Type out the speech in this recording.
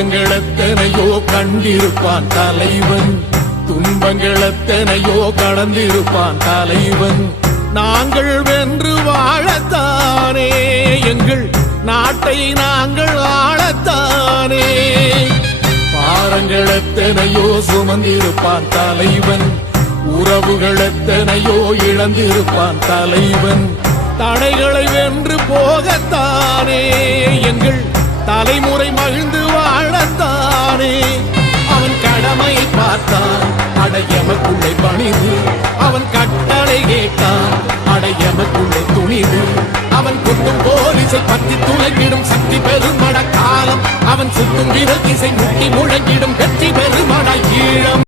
துன்பங்கள் எத்தனையோ கண்டிருப்பான் தலைவன், துன்பங்கள் எத்தனையோ கடந்திருப்பான் தலைவன். நாங்கள் வென்று வாழத்தானே, எங்கள் நாட்டை நாங்கள் ஆளத்தானே. பாரங்கள் எத்தனையோ சுமந்திருப்பான் தலைவன், உறவுகள் எத்தனையோ இழந்திருப்பான் தலைவன். தடைகளை வென்று போகத்தானே, எங்கள் தலைமுறை மகிழ்ந்து வாழத்தானே. அவன் கடமையை பார்த்தான், அடையமக்குள்ளே பணிது. அவன் கட்டளை கேட்டான், அடையமக்குள்ளே துணிது. அவன் குத்தும் போலீசை பற்றி துளைக்கிடும் சக்தி பெருமட காலம். அவன் சுத்தும் விரல் திசை முட்டி முழங்கிடும் வெற்றி பெருமட ஈழம்.